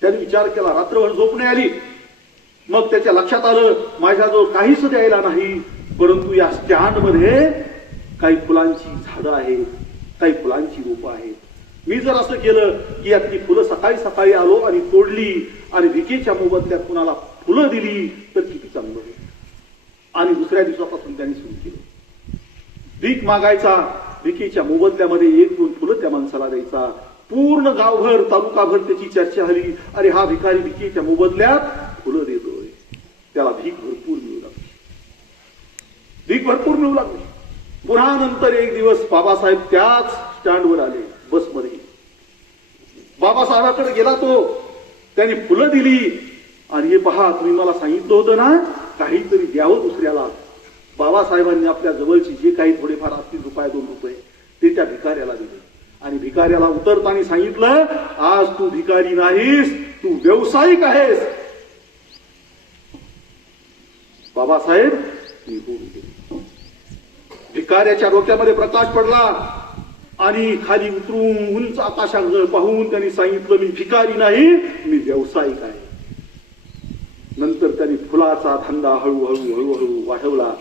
त्यांनी विचार केला. रात्रभर झोप नाही आली. मग त्याच्या लक्षात आलं, माझ्याजवळ काहीच द्यायला नाही, परंतु या स्टँडमध्ये काही फुलांची झाडं आहेत, काही फुलांची रोपं आहेत. मी जर असं केलं की यातली फुलं सकाळी सकाळी आलो आणि तोडली आणि भिकेच्या मोबदल्यात कुणाला फुलं दिली तर किती चांगलं होईल. आणि दुसऱ्या दिवसापासून त्यांनी सुरू केलं. भीक मागायचा, भिकेच्या मोबदल्यामध्ये 1-2 फुलं त्या माणसाला द्यायचा. पूर्ण गावभर, तालुकाभर त्याची चर्चा झाली. अरे हा भिकारी भिकेच्या मोबदल्यात फुलं देतोय, त्याला भीक भरपूर मिळू लागली. भीक भरपूर मिळू लागली. पुन्हा नंतर एक दिवस बाबासाहेब त्याच स्टँडवर आले बसमध्ये. बाबासाहेबांकडे गेला तो, त्यांनी फुलं दिली आणि हे पहा, तुम्ही मला सांगितलं होतं ना काहीतरी द्यावं दुसऱ्याला. बाबासाहेबांनी आपल्या जवळची जे काही थोडेफार असतील ₹1-2 ते त्या भिकाऱ्याला दिले. आणि भिकाऱ्याला उतरताना सांगितलं, आज तू भिकारी नाहीस, तू व्यावसायिक आहेस. बाबासाहेब निघून गेले. भिकाऱ्याच्या डोक्यामध्ये प्रकाश पडला आणि खाली उतरून उंच आकाशाकडे पाहून त्यांनी सांगितलं, मी भिकारी नाही, मी व्यावसायिक आहे. नंतर त्यांनी फुलाचा धंदा हळूहळू वाढवला.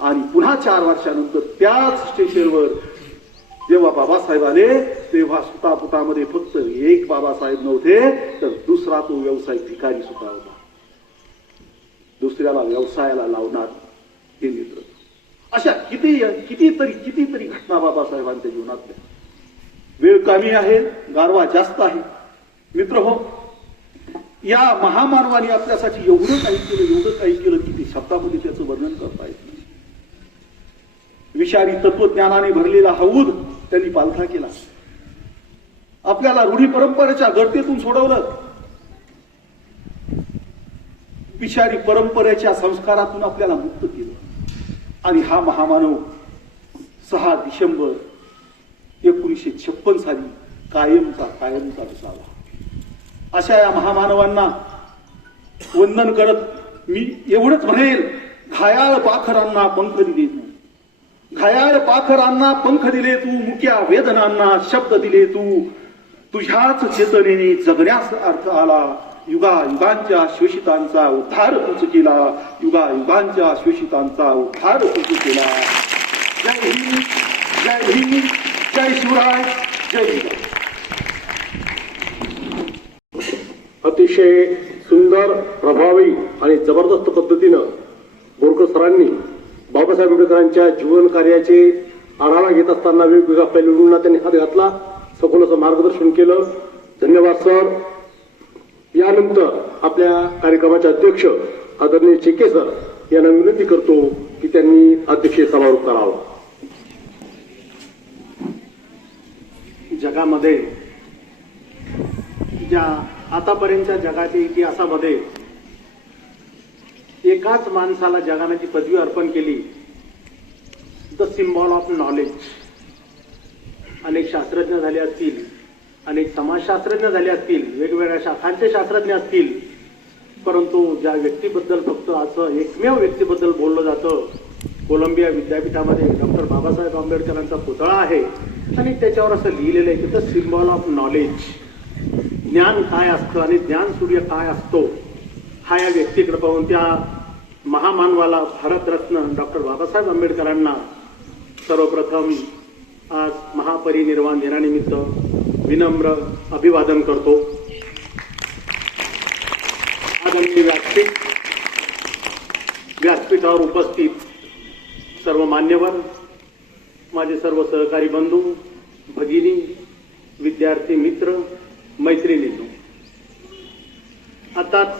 आणि पुन्हा 4 वर्षानंतर त्याच स्टेशनवर जेव्हा बाबासाहेब आले तेव्हा सुटापुटामध्ये फक्त एक बाबासाहेब नव्हते, तर दुसरा तो व्यावसायिक भिकारी सुद्धा होता. दुसऱ्याला व्यवसायाला लावणार हे नेतृत्व. अशा कितीतरी घटना बाबासाहेबांच्या जीवनातल्या. वेळ कमी आहे, गारवा जास्त आहे. मित्र हो, या महामानवाने आपल्यासाठी एवढं काही केलं की ते शब्दामध्ये त्याचं वर्णन करता येत नाही. विषारी तत्वज्ञानाने भरलेला हौद त्यांनी पालथा केला. आपल्याला रूढी परंपरेच्या गर्तेतून सोडवलं. विषारी परंपरेच्या संस्कारातून आपल्याला मुक्त केलं. आणि हा महामानव 6 डिसेंबर 1956 साली कायमचा विसावा. अशा या महामानवांना वंदन करत मी एवढंच म्हणेल, घायाळ पाखरांना पंख दिले तू, घायाळ पाखरांना पंख दिले तू, मुक्या वेदनांना शब्द दिले तू, तुझ्याच चेतनेने जगण्यास अर्थ आला, युगायुगांच्या शोषितांचा उद्धार तूच केला, युगायुगांच्या शोषितांचा उद्धार तूच केला. जय हिंद, जय हिंद, जय शिवराय, जय हिंद. अतिशय सुंदर, प्रभावी आणि जबरदस्त पद्धतीनं बोरकर सरांनी बाबासाहेब आंबेडकरांच्या जीवन कार्याचे आढावा घेत असताना वेगवेगळ्या पैलूंना त्यांनी हात घातला, सखोल असं मार्गदर्शन केलं. धन्यवाद सर. यानंतर आपल्या कार्यक्रमाचे अध्यक्ष आदरणीय चिके सर यांना विनंती करतो की त्यांनी अध्यक्षीय समारोप करावा. जगामध्ये ज्या आतापर्यंतच्या जगाच्या इतिहासामध्ये एकाच माणसाला जगाने जी पदवी अर्पण केली, द सिम्बॉल ऑफ नॉलेज. अनेक शास्त्रज्ञ झाले असतील, अनेक समाजशास्त्रज्ञ झाले असतील, वेगवेगळ्या शाखांचे शास्त्रज्ञ असतील, परंतु ज्या व्यक्तीबद्दल फक्त असं एकमेव व्यक्तीबद्दल बोललं जातं, कोलंबिया विद्यापीठामध्ये डॉक्टर बाबासाहेब आंबेडकरांचा पुतळा आहे आणि त्याच्यावर असं लिहिलेलं आहे की द सिम्बॉल ऑफ नॉलेज. ज्ञान काय असतं आणि ज्ञान सूर्य काय असतो हा या व्यक्तीकडे पाहून त्या महामानवाला भारतरत्न डॉक्टर बाबासाहेब आंबेडकरांना सर्वप्रथम आज महापरिनिर्वाण दिनानिमित्त विनम्र अभिवादन करतो. आदरणीय व्यासपीठावर उपस्थित सर्व मान्यवर, माझे सर्व सहकारी बंधू, भगिनी, विद्यार्थी मित्र, मैत्रिणींनो, आताच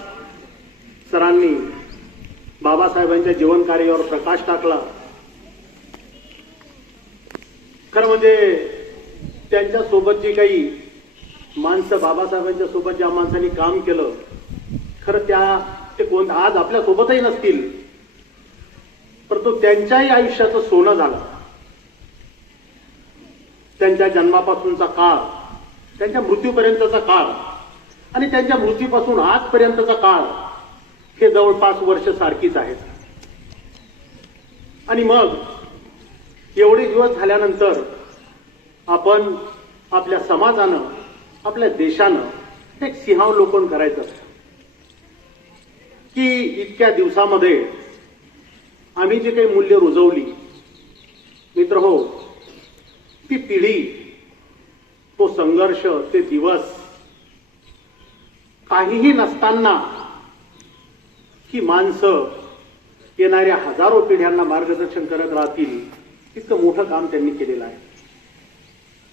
सरांनी बाबासाहेबांच्या जीवन कार्यावर प्रकाश टाकला. खरं म्हणजे त्यांच्या सोबत जी काही माणसं, बाबासाहेबांच्या सोबत ज्या माणसांनी काम केलं, खरं ते कोण आज आपल्या सोबतही नसतील, परंतु त्यांच्याही आयुष्याचं सोनं झालं. त्यांच्या जन्मापासूनचा काळ, त्यांच्या मृत्यूपर्यंतचा काळ आणि त्यांच्या मृत्यूपासून आजपर्यंतचा काळ हे जवळपास वर्ष सारखीच आहेत. आणि मग एवढे दिवस झाल्यानंतर आपण आपल्या समाजानं, आपल्या देशानं एक सिंहावलोकन करायचं असतं की इतक्या दिवसामध्ये आम्ही जे काही मूल्य रुजवली, मित्र हो, ती पिढी, तो संघर्ष, ते दिवस काहीही नसताना ही माणसं येणाऱ्या हजारो पिढ्यांना मार्गदर्शन करत राहतील, इतकं मोठं काम त्यांनी केलेलं आहे.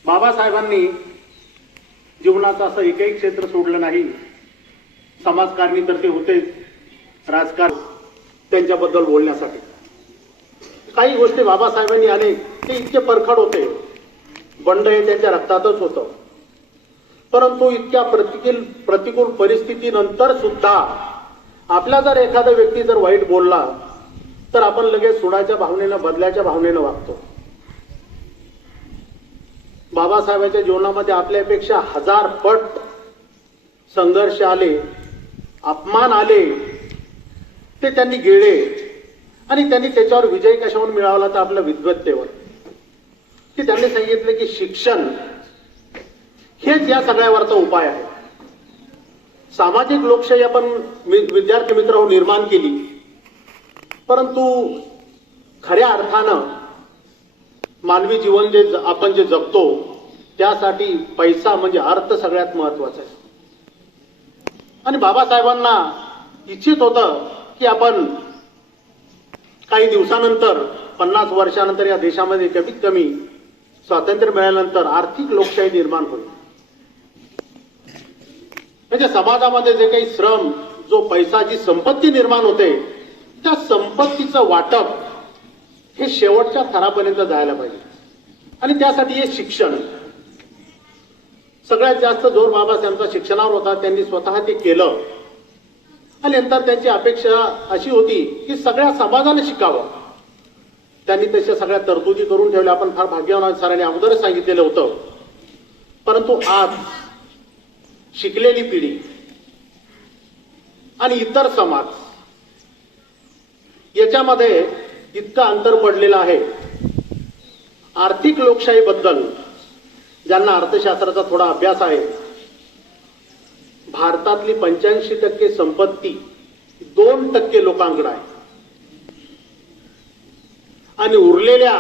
बाबासाहेबांनी जीवनाचं असं एकही क्षेत्र सोडलं नाही. समाजकारणी तर ते होतेच, राजकारण त्यांच्याबद्दल बोलण्यासाठी काही गोष्टी बाबासाहेबांनी आले ते इतके परखड होते, बंड हे त्यांच्या रक्तातच होतं. परंतु इतक्या प्रतिकूल परिस्थितीनंतर सुद्धा आपला जर एखादा व्यक्ती जर वाईट बोलला तर आपण लगेच सोडाच्या भावनेनं, बदल्याच्या भावनेनं वागतो. बाबासाहेबांच्या जीवनामध्ये आपल्यापेक्षा 1000 पट संघर्ष आले, अपमान आले, ते त्यांनी गिळले आणि त्यांनी त्याच्यावर विजय कशावर मिळवला तर आपल्या विद्वत्तेवर. की त्यांनी सांगितलं की शिक्षण हेच या सगळ्यावरचा उपाय आहे. सामाजिक लोकशाही आपण विद्यार्थी मित्र निर्माण केली, परंतु खऱ्या अर्थानं मानवी जीवन जे आपण जे जगतो त्यासाठी पैसा म्हणजे अर्थ सगळ्यात महत्वाचा आहे. आणि बाबासाहेबांना इच्छित होतं की आपण काही दिवसानंतर, 50 वर्षानंतर या देशामध्ये कमीत कमी स्वातंत्र्य मिळाल्यानंतर आर्थिक लोकशाही निर्माण होईल. म्हणजे समाजामध्ये जे काही श्रम, जो पैसा, जी संपत्ती निर्माण होते, त्या संपत्तीचं वाटप हे शेवटच्या थरापर्यंत जायला पाहिजे. आणि त्यासाठी हे शिक्षण, सगळ्यात जास्त जोर बाबासाहेबांचा शिक्षणावर होता. त्यांनी स्वतः ते केलं आणि नंतर त्यांची अपेक्षा अशी होती की सगळ्या समाजाने शिकावं. त्यांनी तशा सगळ्या तरतुदी करून ठेवल्या. आपण फार भाग्यवान, सरांनी अगोदरच सांगितलेलं होतं. परंतु आज शिकलेली पिढी आणि इतर समाज याच्यामध्ये इतकं अंतर पडलेलं आहे. आर्थिक लोकशाहीबद्दल ज्यांना अर्थशास्त्राचा थोडा अभ्यास आहे, भारतातली 85% संपत्ती 2% लोकांकडे आहे आणि उरलेल्या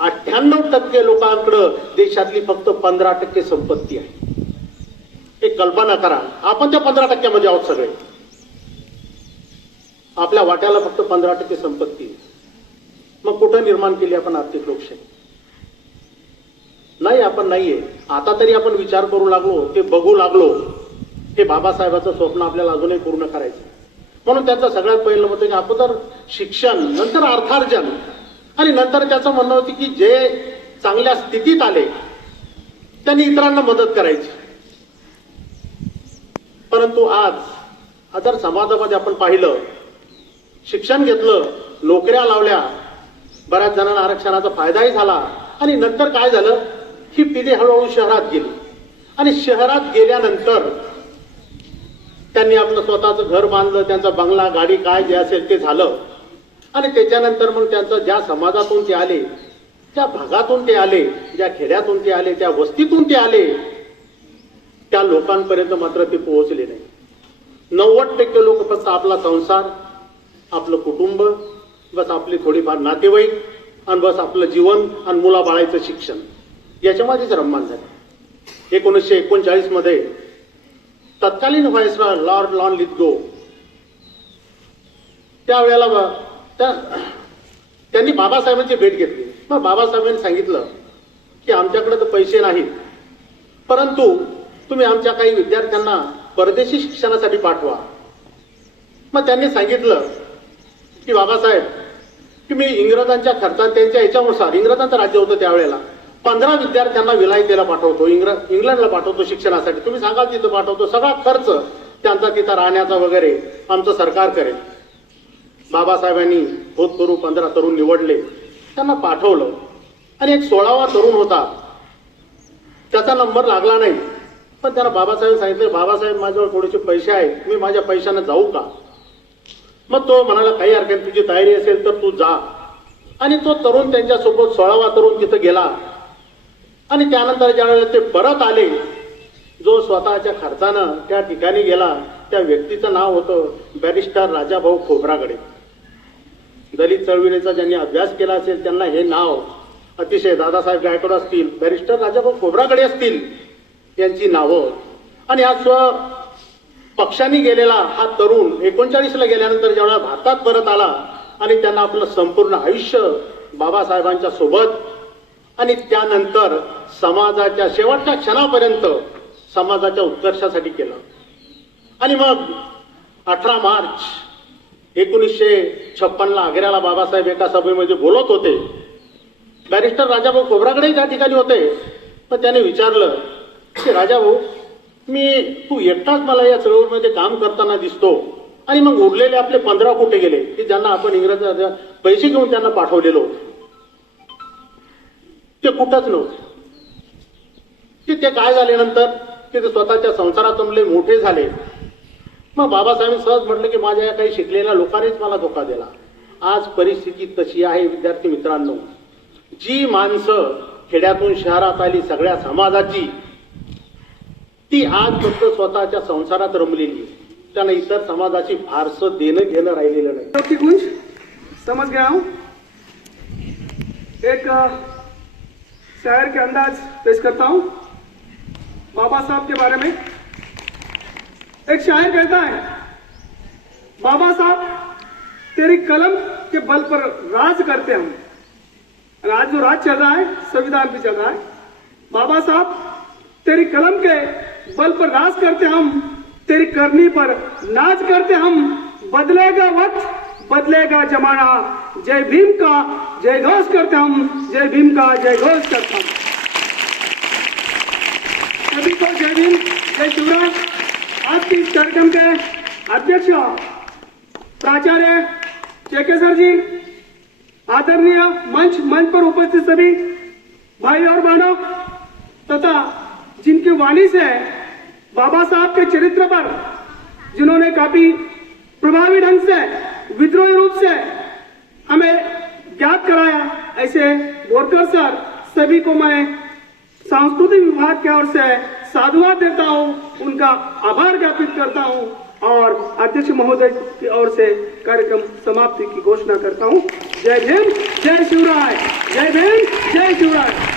98% लोकांकडे देशातली फक्त 15% संपत्ती आहे. एक कल्पना करा, आपण त्या 15% आहोत सगळे. आपल्या वाट्याला फक्त 15% संपत्ती. मग कुठं निर्माण केली आपण आर्थिक लोकशाही? नाही, आपण नाहीये. आता तरी आपण विचार करू लागलो, ते बघू लागलो. हे बाबासाहेबांचं स्वप्न आपल्याला अजूनही पूर्ण करायचं. म्हणून त्यांचं सगळ्यात पहिलं मत की अगोदर शिक्षण, नंतर अर्थार्जन आणि नंतर त्याचं म्हणणं होतं की जे चांगल्या स्थितीत आले त्यांनी इतरांना मदत करायची. परंतु आज जर समाजामध्ये आपण पाहिलं, शिक्षण घेतलं, नोकऱ्या लावल्या, बऱ्याच जणांना आरक्षणाचा फायदाही झाला आणि नंतर काय झालं, ही पिढी हळूहळू शहरात गेली आणि शहरात गेल्यानंतर त्यांनी आपलं स्वतःचं घर बांधलं, त्यांचा बंगला, गाडी काय जे असेल ते झालं आणि त्याच्यानंतर मग त्यांचं ज्या समाजातून ते आले, ज्या भागातून ते आले, ज्या खेड्यातून ते आले, त्या वस्तीतून ते आले, त्या लोकांपर्यंत मात्र ते पोहोचले नाही. 90% लोक फक्त आपला संसार, आपलं कुटुंब, बस आपली थोडीफार नातेवाईक आणि बस आपलं जीवन आणि मुलाबाळाचं शिक्षण याच्यामध्येच रममान झाले. 1939 मध्ये तत्कालीन व्हायसरॉय लॉर्ड लॉन लिथगो त्यावेळेला त्यांनी बाबासाहेबांची भेट घेतली. मग बाबासाहेबांनी सांगितलं की आमच्याकडे तर पैसे नाहीत, परंतु तुम्ही आमच्या काही विद्यार्थ्यांना परदेशी शिक्षणासाठी पाठवा. मग त्यांनी सांगितलं की बाबासाहेब, की मी इंग्रजांच्या खर्चात, त्यांच्या ह्याच्यानुसार, इंग्रजांचं राज्य होतं त्यावेळेला, 15 विद्यार्थ्यांना विलायतेला पाठवतो, इंग्लंडला पाठवतो शिक्षणासाठी. तुम्ही सांगाल तिथं पाठवतो, सगळा खर्च त्यांचा तिथं राहण्याचा वगैरे आमचं सरकार करेल. बाबासाहेबांनी होत करू 15 तरुण निवडले, त्यांना पाठवलं आणि एक 16वा तरुण होता, त्याचा नंबर लागला नाही. पण त्यांना बाबासाहेब सांगितलं, बाबासाहेब माझ्यावर थोडेसे पैसे आहेत, मी माझ्या पैशानं जाऊ का? मग तो म्हणाला, काही हरकत नाही, तुझी तयारी असेल तर तू जा. आणि तो तरुण त्यांच्यासोबत 16वा तरुण तिथं गेला आणि त्यानंतर ज्यावेळेला ते परत आले, जो स्वतःच्या खर्चानं त्या ठिकाणी गेला, त्या व्यक्तीचं नाव होतं बॅरिस्टर राजाभाऊ खोब्रागडे. दलित चळवळीचा ज्यांनी अभ्यास केला असेल त्यांना हे नाव अतिशय, दादासाहेब गायकवाड असतील, बॅरिस्टर राजाभाऊ खोब्रागडे असतील, यांची नावं. आणि हा पक्षांनी गेलेला हा तरुण 39ला गेल्यानंतर जेव्हा भारतात परत आला आणि त्यांना आपलं संपूर्ण आयुष्य बाबासाहेबांच्या सोबत आणि त्यानंतर समाजाच्या शेवटच्या क्षणापर्यंत समाजाच्या उत्कर्षासाठी केलं. आणि मग 18 मार्च 1956ला आग्र्याला बाबासाहेब एका सभेमध्ये बोलत होते. बॅरिस्टर राजाभाऊ खोब्रागडे त्या ठिकाणी होते. पण त्याने विचारलं की राजाभाऊ, तू एकटाच मला या चळवळीमध्ये काम करताना दिसतो आणि मग उरलेले आपले 15 कुठे गेले, की ज्यांना आपण इंग्रजांना पैसे घेऊन त्यांना पाठवलेलो, ते कुठंच नव्हते. की ते काय झाले नंतर, की ते स्वतःच्या संसारात जमले, मोठे झाले. मग बाबासाहेबांनी सहज म्हटलं की माझ्या या काही शिकलेल्या लोकांनीच मला धोका दिला. आज परिस्थिती तशी आहे विद्यार्थी मित्रांनो, जी माणसं खेड्यातून शहरात आली सगळ्या समाजाची, ती आज फक्त स्वतःच्या संसारात रमलेली आहे. त्यांना इतर समाजाची फारसं देणं घेणं राहिलेलं नाही. की कुंज समझ गया हूं. एक शायर के अंदाज पेश करता हूं बाबा साहब के बारे में. एक शायर कहता है, बाबा साहब तेरी कलम के बल पर राज करते हम, और आज जो राज चल रहा है, संविधान भी चल रहा है। बाबा साहब, तेरी कलम के बल पर राज करते हम, तेरी करनी पर नाच करते हम। बदलेगा वक्त, बदलेगा जमाना। जय भीम का जय घोष करते हम, जय भीम का जय घोष करते हम। सभी को जय भीम, जय शिवराज। आज के इस कार्यक्रम के अध्यक्ष प्राचार्य चेकेसर जी, आदरणीय मंच पर उपस्थित सभी भाई और बहनों तथा जिनकी वाणी से बाबा साहब के चरित्र पर, जिन्होंने काफी प्रभावी ढंग से, विद्रोही रूप से हमें ज्ञात कराया, ऐसे बोरकर सर सभी को मैं सांस्कृतिक विभाग की ओर से साधुवाद देता हूं, उनका आभार ज्ञापित करता हूं और अध्यक्ष महोदय की ओर से कार्यक्रम समाप्ति की घोषणा करता हूं। जय भीम, जय शिवराय। जय भीम, जय शिवराय।